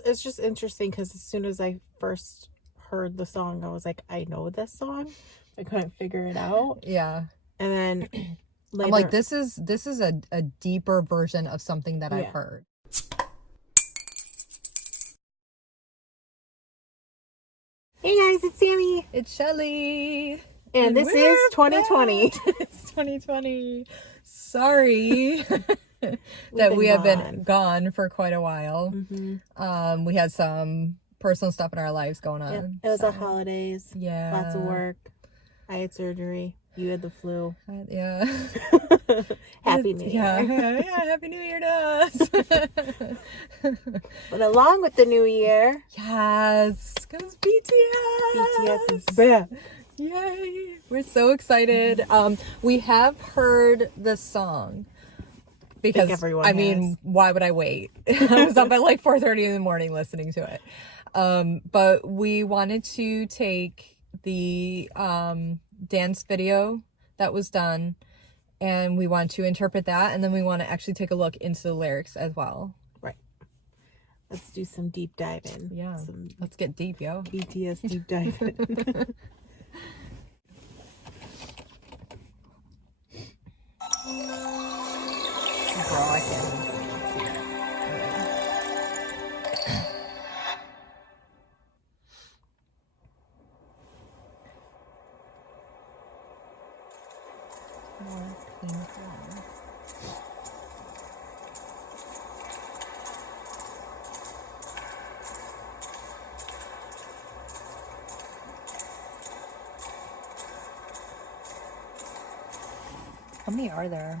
It's just interesting because as soon as I first heard the song, I was like, I know this song. I couldn't figure it out. Yeah. And then later, I'm like, this is a deeper version of something that I've heard. Hey guys, it's Sammy. It's Shelly. And this is 2020. It's 2020. Sorry that we have been gone for quite a while. Mm-hmm. We had some personal stuff in our lives going on. Yep. It was the holidays. Yeah. Lots of work. I had surgery. You had the flu. Yeah. Happy New Year. Yeah, Happy New Year to us. But along with the New Year. Yes. Because BTS. BTS is back. Yay. We're so excited. We have heard the song. Because, I mean, why would I wait? I was up at like 4:30 in the morning listening to it. But we wanted to take the dance video that was done, and we want to interpret that, and then we want to actually take a look into the lyrics as well. Right. Let's do some deep diving. Yeah. Let's get deep, yo. BTS deep diving. Bro, I can't see it. More painful. How many are there?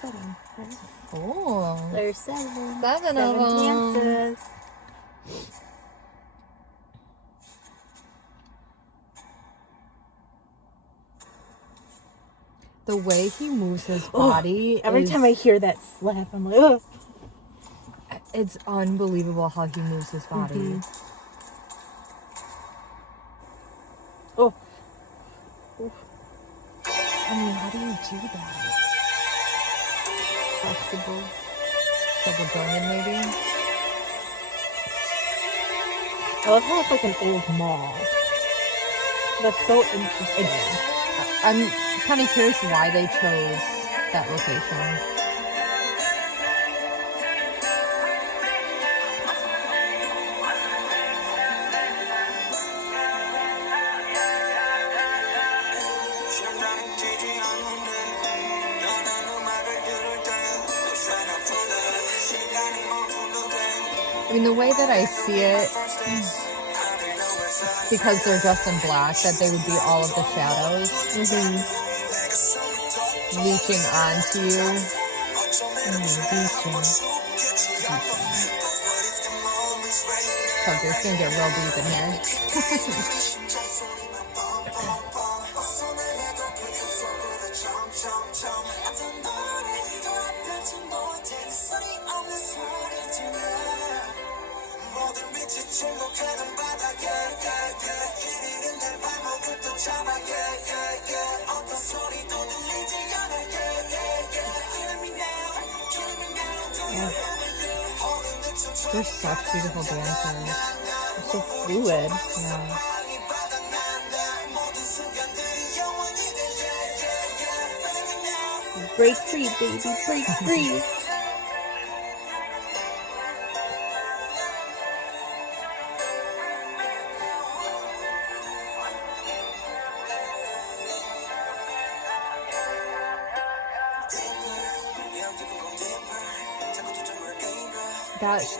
7. Right? Oh. There's 7. 7 of them. Dances. The way he moves his body. Every time I hear that slap, I'm like, ugh. It's unbelievable how he moves his body. Mm-hmm. Oh. Oof. I mean, how do you do that? Flexible. Double jointed, maybe? I love how it's like an old mall. That's so interesting. I'm kind of curious why they chose that location. I mean, the way that I see it, because they're dressed in black, that they would be all of the shadows reaching onto you. Okay, it's gonna get real deep in here. They're such beautiful dancers. They're so fluid. Yeah. Break free, baby. Break free.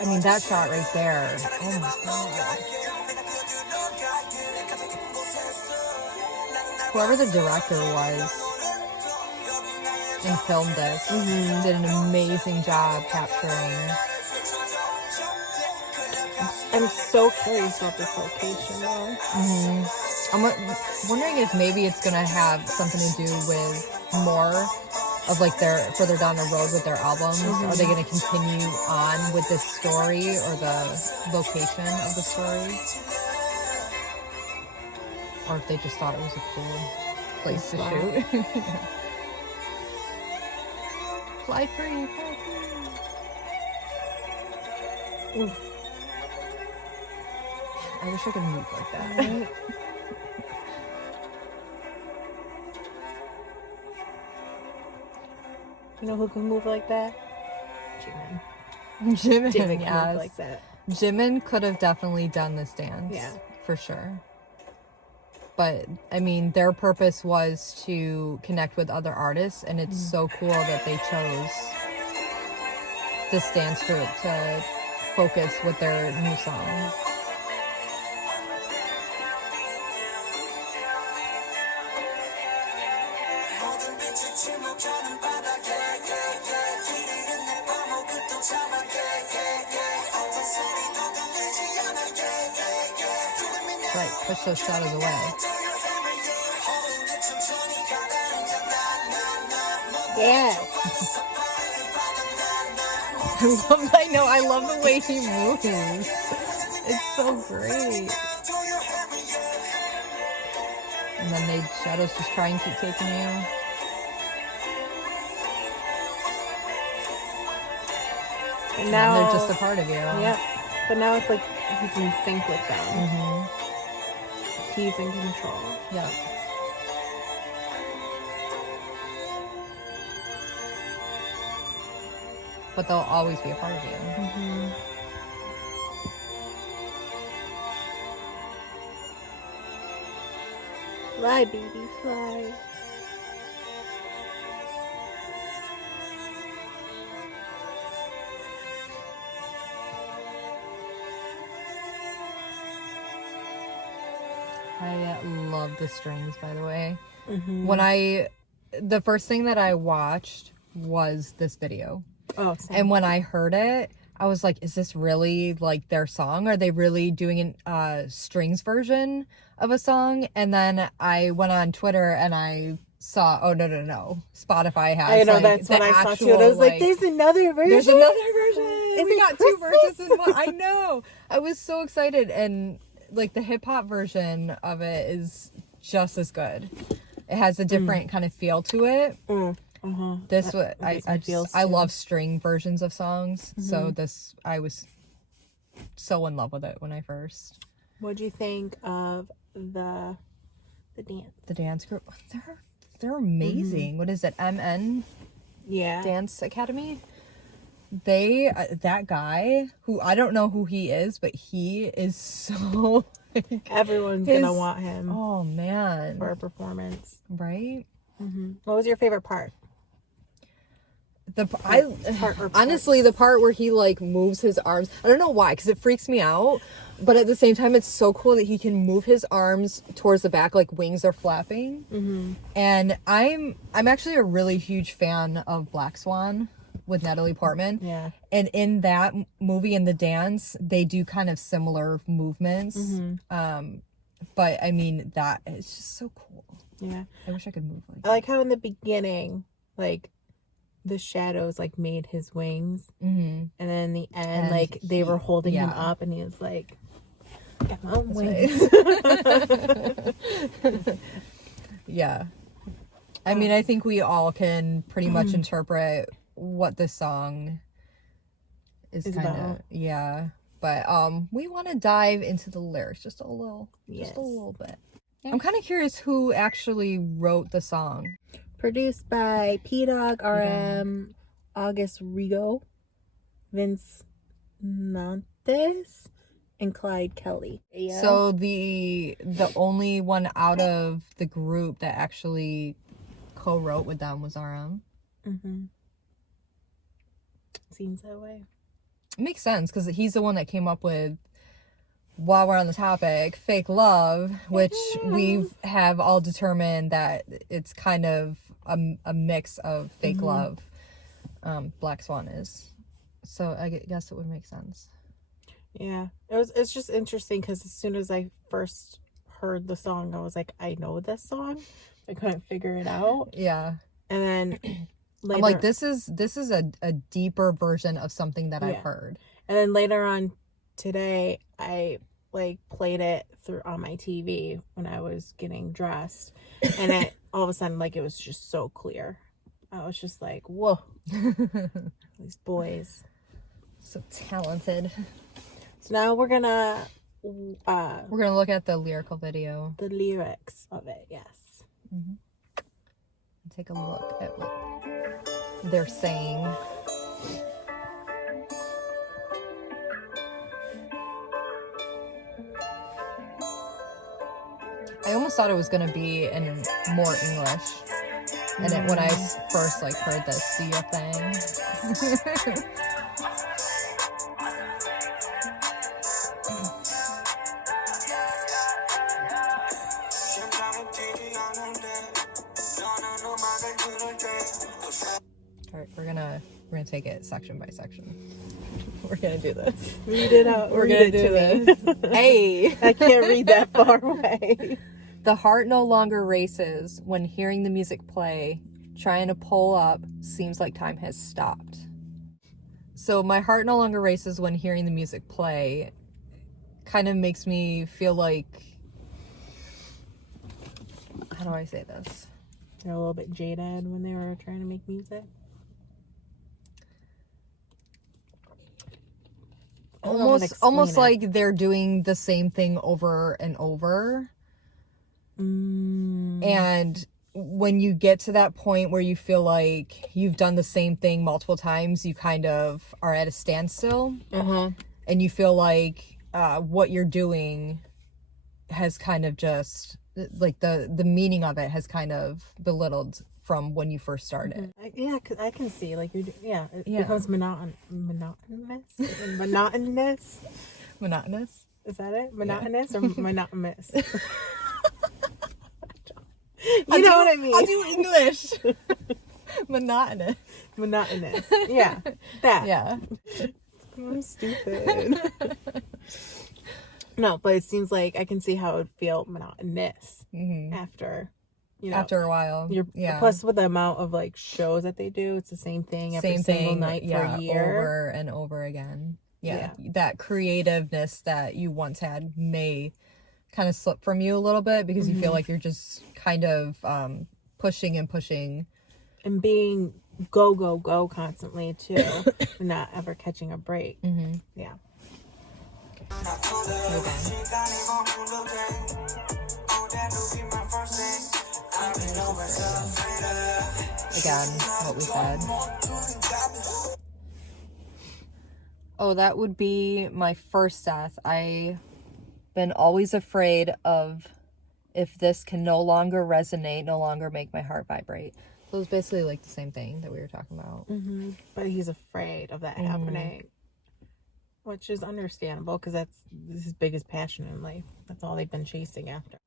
I mean, that shot right there. Oh my god. Whoever the director was and filmed this did an amazing job capturing. I'm so curious about this location, though. I'm wondering if maybe it's gonna have something to do with more of like their further down the road with their albums. Are they going to continue on with this story or the location of the story, or if they just thought it was a cool place to shoot? Fly free, fly free. I wish I could move like that. Right? You know who can move like that? Jimin. Jimin, Can yes. move like that. Jimin could have definitely done this dance. Yeah. For sure. But, I mean, their purpose was to connect with other artists, and it's so cool that they chose this dance group to focus with their new song. Right, push those shadows away. Yes. I love the way he moves. It's so great. And then the shadows just try and keep taking you. And now they're just a part of you. Yep. But now it's like he's in sync with them. Mm-hmm. He's in control. Yeah. But they'll always be a part of you. Mm-hmm. Fly, baby, fly. I love the strings, by the way. Mm-hmm. The first thing that I watched was this video. Oh, same. And when I heard it, I was like, is this really like their song? Are they really doing a strings version of a song? And then I went on Twitter and I saw, oh, no. Spotify has, I know, like, that's what I saw too. And I was like, there's another version. There's another version. We got Christmas? 2 versions in one. I know. I was so excited. And like the hip hop version of it is just as good. It has a different kind of feel to it. Uh-huh. This what I love string versions of songs. Mm-hmm. So I was so in love with it when I first. What'd you think of the dance? The dance group, they're amazing. Mm-hmm. What is it? MN Yeah. Dance Academy. They that guy who I don't know who he is, but he is so everyone's gonna want him. Oh man, for a performance, right? Mm-hmm. What was your favorite part? Honestly, the part where he like moves his arms. I don't know why, because it freaks me out. But at the same time, it's so cool that he can move his arms towards the back, like wings are flapping. Mm-hmm. And I'm actually a really huge fan of Black Swan with Natalie Portman. Yeah. And in that movie, in the dance, they do kind of similar movements. Mm-hmm. But I mean, that it's just so cool. Yeah. I wish I could move like that. I like how in the beginning, like, the shadows like made his wings, mm-hmm. and then in the end, like they were holding him up, and he was like, "Got my own wings." Right. Yeah, I mean, I think we all can pretty much interpret what the song is kind of yeah. But we want to dive into the lyrics just a little bit. Yeah. I'm kind of curious who actually wrote the song. Produced by P-Dog, RM, August Rigo, Vince Nantes, and Clyde Kelly. Yeah. So the only one out of the group that actually co-wrote with them was RM. Mm-hmm. Seems that way. It makes sense because he's the one that came up with, while we're on the topic, Fake Love, which we have all determined that it's kind of a mix of Fake Love. Black Swan is. So I guess it would make sense. Yeah. It's just interesting because as soon as I first heard the song, I was like, I know this song. I couldn't figure it out. Yeah. And then later, I'm like, this is a deeper version of something that I've heard. And then later on today, I like played it through on my TV when I was getting dressed, and it all of a sudden, like, it was just so clear. I was just like, whoa. These boys. So talented. So now we're gonna look at the lyrical video. The lyrics of it, yes. Mm-hmm. Take a look at what they're saying. I almost thought it was gonna be in more English. And when I first heard this, do your thing. All right, we're gonna take it section by section. We're gonna do this. Read it out. We're gonna do this. Hey, I can't read that far away. The heart no longer races when hearing the music play. Trying to pull up seems like time has stopped. So my heart no longer races when hearing the music play. Kind of makes me feel like, how do I say this? They're a little bit jaded when they were trying to make music. Almost like they're doing the same thing over and over. And when you get to that point where you feel like you've done the same thing multiple times, you kind of are at a standstill. And you feel like what you're doing has kind of just, like the meaning of it has kind of belittled from when you first started. Yeah, because I can see, like, it becomes monotonous. Monotonous? Monotonous? Is that it? Monotonous or monotonous? You know what I mean? I'll do English. Monotonous. Monotonous. Yeah. That. Yeah. I'm stupid. No, but it seems like I can see how it would feel monotonous after, after a while. Plus with the amount of like shows that they do, it's the same thing every single night for a year. Over and over again. Yeah. That creativeness that you once had may kind of slip from you a little bit because you feel like you're just kind of pushing and being go constantly too, and not ever catching a break. Yeah. Again, what we said. Oh, that would be my first death. I've been always afraid of if this can no longer resonate, no longer make my heart vibrate. So it's basically like the same thing that we were talking about. But he's afraid of that happening, which is understandable because that's his biggest passion in life. That's all they've been chasing after.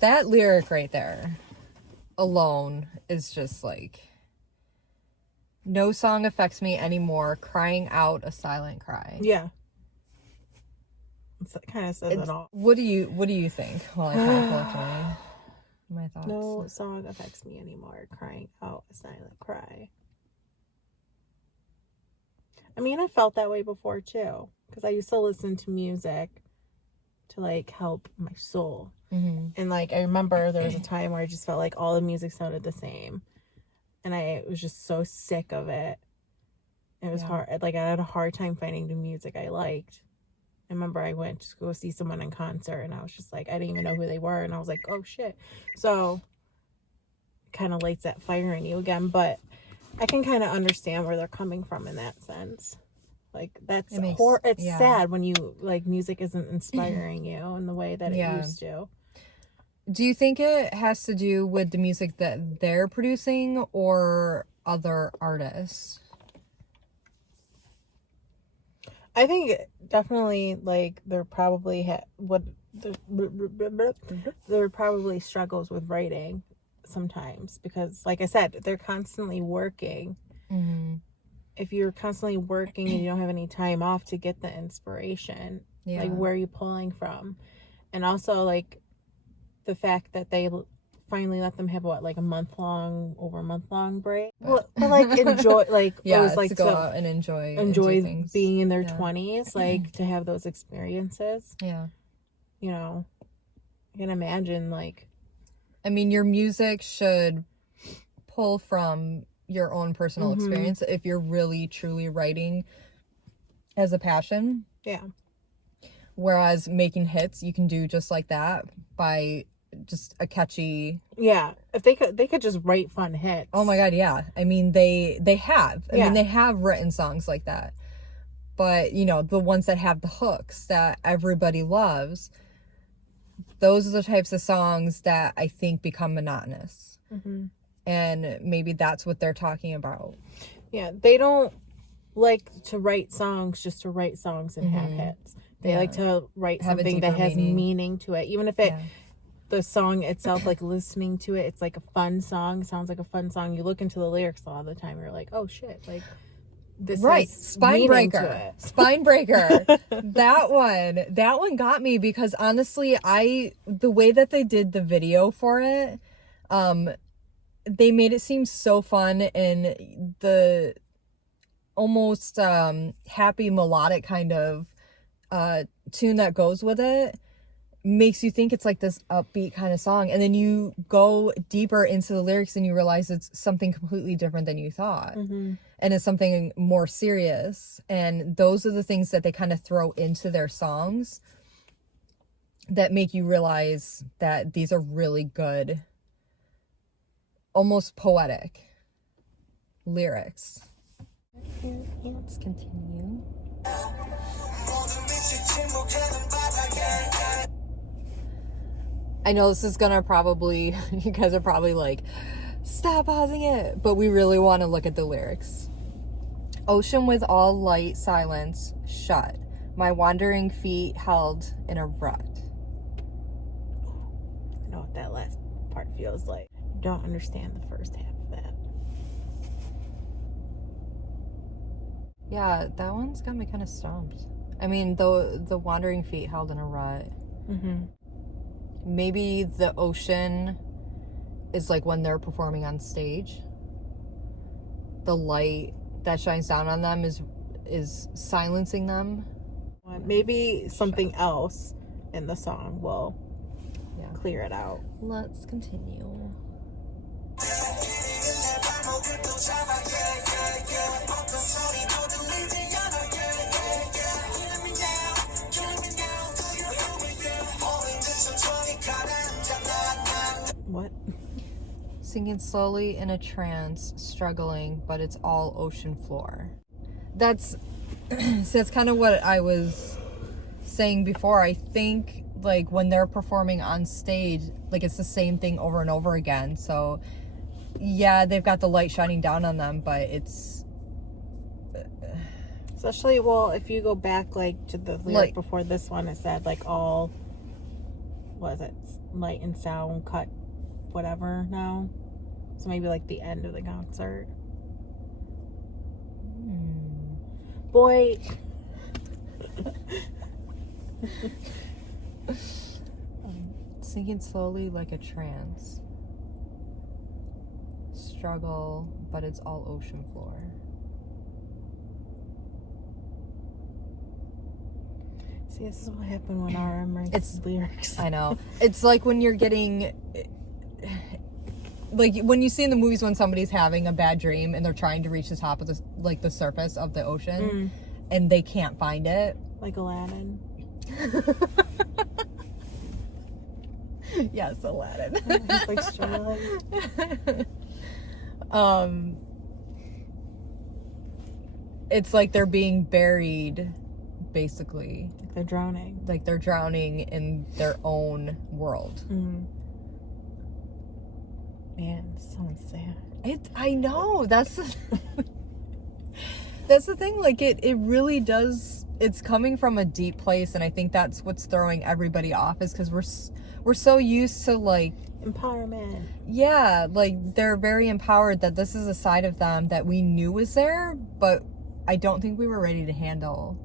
That lyric right there alone is just like, no song affects me anymore, crying out a silent cry. Yeah. It kind of says it all. What do you think? Well, I kind of collected my thoughts. No song affects me anymore, crying out a silent cry. I mean, I felt that way before too, because I used to listen to music to like help my soul. And like I remember there was a time where I just felt like all the music sounded the same, and I was just so sick of it. It was hard. Like I had a hard time finding the music I liked. I remember I went to go see someone in concert, and I was just like, I didn't even know who they were, and I was like, oh shit. So it kind of lights that fire in you again, but I can kind of understand where they're coming from in that sense. Like that's it's sad when you like music isn't inspiring you in the way that it used to. Do you think it has to do with the music that they're producing or other artists? I think definitely like there probably there probably struggles with writing sometimes because like I said, they're constantly working. If you're constantly working and you don't have any time off to get the inspiration, like where are you pulling from? And also like the fact that they finally let them have like a month long break. But like enjoy, like yeah, it was like to go out and enjoy things. Being in their 20s, like to have those experiences. Yeah, you know, I can imagine, like, I mean, your music should pull from your own personal experience if you're really truly writing as a passion. Yeah. Whereas making hits, you can do just like that by just a catchy. Yeah, if they could just write fun hits. Oh my god, yeah. I mean, they have. I mean, they have written songs like that. But, you know, the ones that have the hooks that everybody loves, those are the types of songs that I think become monotonous. And maybe that's what they're talking about. Yeah, they don't like to write songs just to write songs and have hits. They like to write something that has meaning to it. Even if the song itself, like listening to it, it's like a fun song, sounds like a fun song. You look into the lyrics a lot of the time, you're like, oh shit, like this right. Spine breaker. that one got me because honestly, the way that they did the video for it, they made it seem so fun, and the almost happy melodic kind of tune that goes with it makes you think it's like this upbeat kind of song, and then you go deeper into the lyrics and you realize it's something completely different than you thought. And it's something more serious, and those are the things that they kind of throw into their songs that make you realize that these are really good, almost poetic lyrics. Let's continue. I know this is gonna probably, you guys are probably like, stop pausing it, but we really want to look at the lyrics. Ocean with all light silence shut, my wandering feet held in a rut. I know what that last part feels like. You don't understand the first half of that. Yeah, that one's got me kind of stumped. I mean, the wandering feet held in a rut. Maybe the ocean is like when they're performing on stage. The light that shines down on them is silencing them. Maybe something else in the song will clear it out. Let's continue. What? Singing slowly in a trance, struggling, but it's all ocean floor. That's kind of what I was saying before. I think like when they're performing on stage, like it's the same thing over and over again. So yeah, they've got the light shining down on them, but it's especially, well, if you go back like to the lyric before this one, it said like all, what is it, light and sound cut whatever now. So maybe like the end of the concert. Boy. Sinking slowly like a trance. Struggle, but it's all ocean floor. See, this is what happened when RM writes lyrics. I know. It's like when you're getting... Like when you see in the movies when somebody's having a bad dream and they're trying to reach the top of the surface of the ocean and they can't find it. Like Aladdin. Yes, Aladdin. Like struggling. It's like they're being buried, basically. Like they're drowning. Like they're drowning in their own world. Man, this sounds sad. I know. That's that's the thing. Like it really does. It's coming from a deep place, and I think that's what's throwing everybody off. Is because we're so used to like empowerment. Yeah, like they're very empowered. That this is a side of them that we knew was there, but I don't think we were ready to handle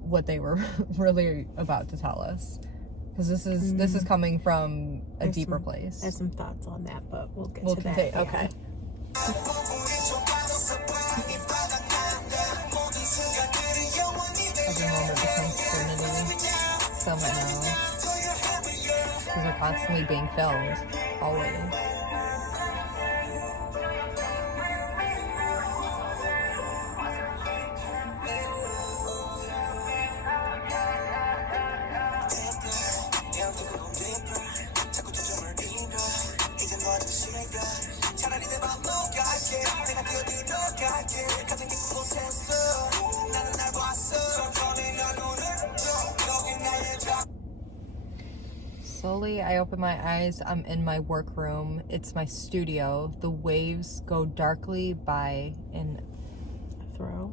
what they were really about to tell us. Because this is coming from a deeper place. I have some thoughts on that, but we'll get to that. Okay. Every moment becomes eternity. Film it now. Because they're constantly being filmed. Always. Slowly, I open my eyes. I'm in my workroom. It's my studio. The waves go darkly by in a throw.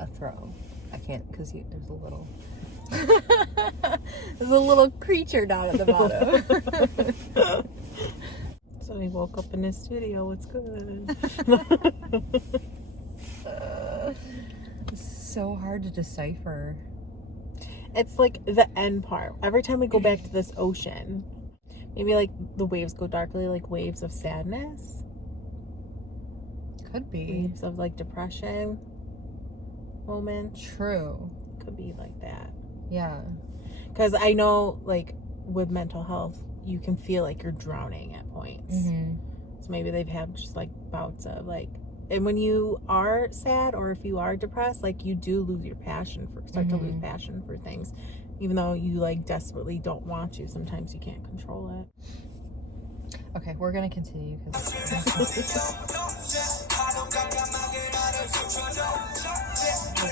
I can't because there's a little there's a little creature down at the bottom. So he woke up in his studio. It's good. It's so hard to decipher. It's like the end part. Every time we go back to this ocean, maybe like the waves go darkly, like waves of sadness. Could be. Waves of like depression moments. True. Could be like that. Yeah. Because I know, like, with mental health, you can feel like you're drowning at points. Mm-hmm. So maybe they've had just like bouts of like, and when you are sad or if you are depressed, like you do lose your passion start to lose passion for things, even though you like desperately don't want to. Sometimes you can't control it. Okay, we're gonna continue because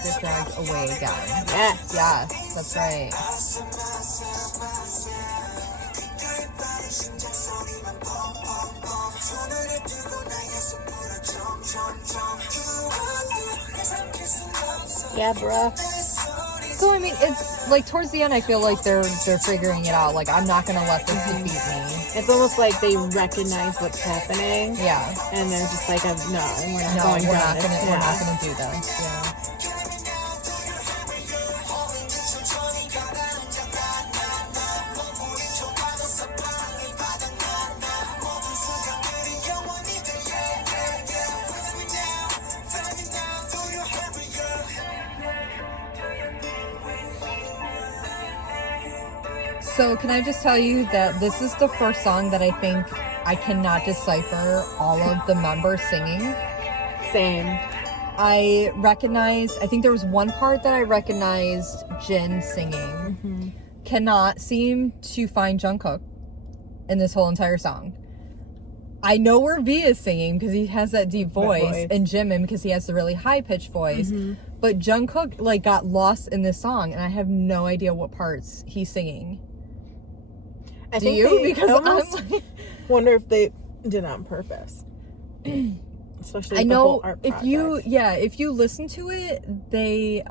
get dragged away again. Yes, that's right. Yeah, bruh. So I mean, it's like towards the end, I feel like they're figuring it out. Like, I'm not gonna let this defeat me. It's almost like they recognize what's happening. Yeah. And they're just like, no, we're not No, going we're down not this. gonna we're not gonna do this. Yeah. So can I just tell you that this is the first song that I think I cannot decipher all of the members singing. Same. I think there was one part that I recognized Jin singing. Mm-hmm. Cannot seem to find Jungkook in this whole entire song. I know where V is singing because he has that deep voice, and Jimin because he has the really high-pitched voice. Mm-hmm. But Jungkook like got lost in this song, and I have no idea what parts he's singing. Do you? Because I'm like, wonder if they did it on purpose. Especially I know the whole art project. if you listen to it, they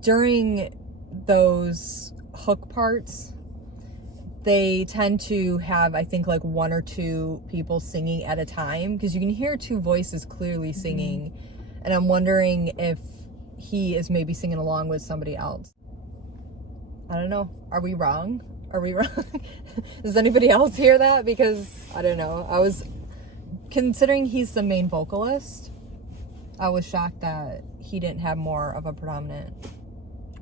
during those hook parts, they tend to have, I think, like one or two people singing at a time because you can hear two voices clearly singing. Mm-hmm. And I'm wondering if he is maybe singing along with somebody else. I don't know. Are we wrong? Does anybody else hear that? Because I don't know. I was considering he's the main vocalist. I was shocked that he didn't have more of a predominant.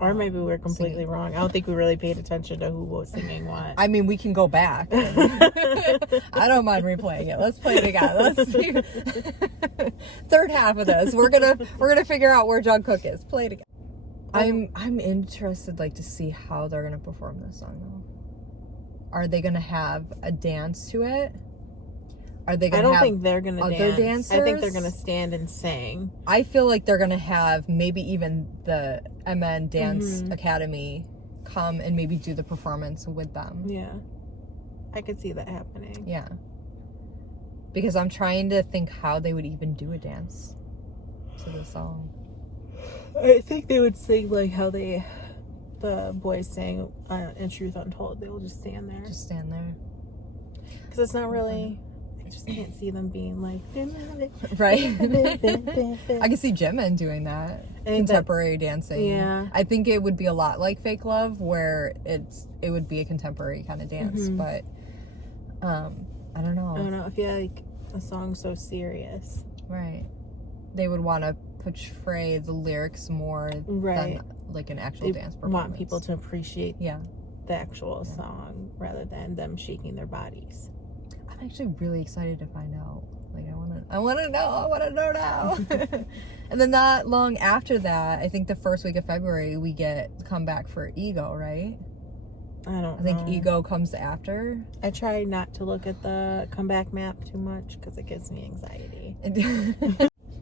Or maybe we're completely wrong. I don't think we really paid attention to who was singing what. I mean, we can go back. I don't mind replaying it. Let's play it again. Let's see. Third half of this. We're gonna figure out where Jungkook is. Play it again. I'm interested to see how they're gonna perform this song though. Are they gonna have a dance to it? Are they gonna have think they're gonna other dance. dancers? I think they're gonna stand and sing. I feel like they're gonna have maybe even the MN Dance Academy come and maybe do the performance with them. Yeah. I could see that happening. Yeah. Because I'm trying to think how they would even do a dance to the song. I think they would sing like how the boys sang in Truth Untold. They will just stand there. Just stand there. Because it's not really... just can't see them being like, right. I can see Jimin doing that. Contemporary dancing. Yeah. I think it would be a lot like Fake Love, where it would be a contemporary kind of dance, but I don't know. I don't know. I feel like a song so serious. Right. They would want to portray the lyrics more than like an actual dance performance. Want people to appreciate the actual song rather than them shaking their bodies. I'm actually really excited to find out. Like I want to know now. And then not long after that, I think the first week of February, we get the comeback for Ego, right? I think Ego comes after. I try not to look at the comeback map too much because it gives me anxiety.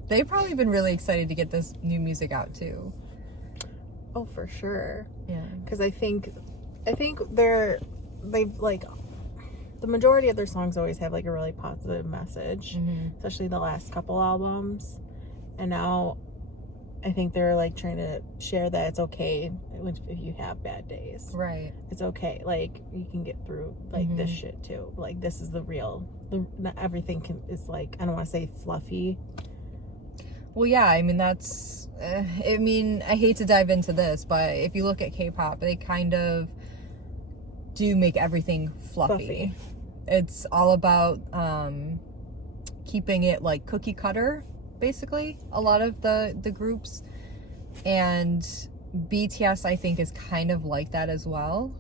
They've probably been really excited to get this new music out too. Oh, for sure. Yeah. Because I think they've like, the majority of their songs always have like a really positive message, especially the last couple albums. And now I think they're like trying to share that it's okay if you have bad days. Right. It's okay. Like, you can get through like this shit too. Like, this is the real. Not everything is like, I don't want to say fluffy. Well, yeah. I mean, that's. I mean, I hate to dive into this, but if you look at K-pop, they kind of do make everything fluffy. It's all about keeping it like cookie cutter, basically, a lot of the groups. And BTS, I think, is kind of like that as well,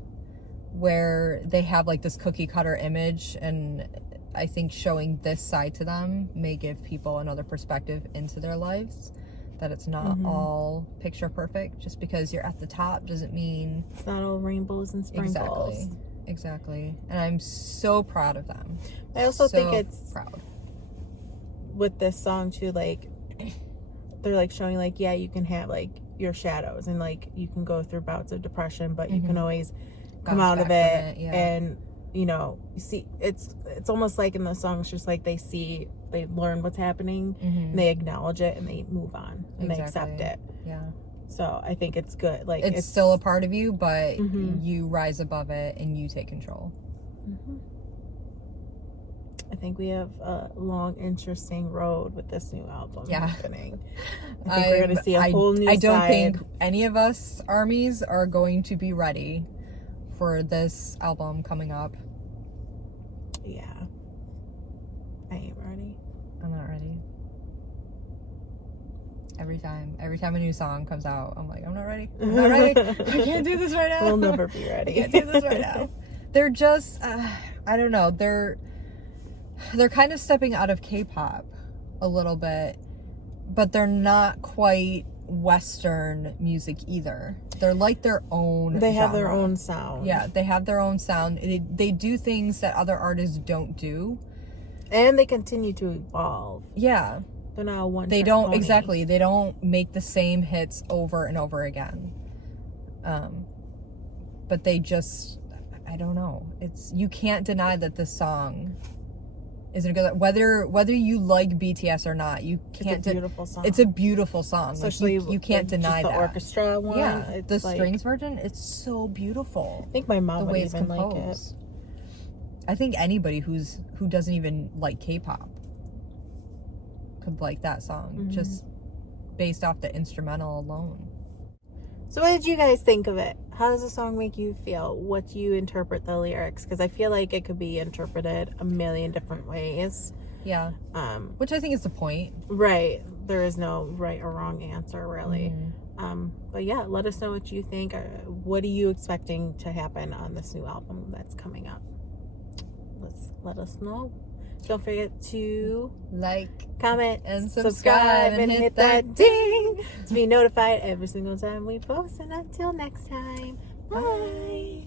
where they have like this cookie cutter image, and I think showing this side to them may give people another perspective into their lives, that it's not all picture perfect. Just because you're at the top doesn't mean it's not all rainbows and sprinkles. Exactly. And I'm so proud of them. I also think it's proud with this song too, like they're like showing like, yeah, you can have like your shadows and like you can go through bouts of depression, but you can always come out of it. And you know, you see, it's almost like in the songs, just like they learn what's happening, and they acknowledge it, and they move on, and they accept it. Yeah. So I think it's good. Like, it's still a part of you, but you rise above it and you take control. I think we have a long, interesting road with this new album happening. I think we're going to see a whole new side. I don't think any of us ARMYs are going to be ready for this album coming up. Yeah. I ain't ready. I'm not ready. Every time a new song comes out, I'm like, I'm not ready. I can't do this right now. We'll never be ready. I can't do this right now. They're just, I don't know. They're kind of stepping out of K-pop a little bit, but they're not quite Western music either. They're like their own They have genre. their own sound. Yeah, they have their own sound. They do things that other artists don't do. And they continue to evolve. Yeah. They're not a one. They don't, exactly. They don't make the same hits over and over again. But they just, I don't know. You can't deny that this song isn't good. Whether you like BTS or not, you can't. It's a beautiful song. It's a beautiful song. Especially like, you can't deny the that. orchestra one. Yeah, the strings version. It's so beautiful. I think my mom would even like it. I think anybody who doesn't even like K-pop could like that song, just based off the instrumental alone. So what did you guys think of it? How does the song make you feel? What do you interpret the lyrics? Because I feel like it could be interpreted a million different ways. Yeah. Which I think is the point. Right. There is no right or wrong answer, really. But yeah, let us know what you think. What are you expecting to happen on this new album that's coming up? Let us know. Don't forget to like, comment, and subscribe, and hit that ding to be notified every single time we post. And until next time, bye.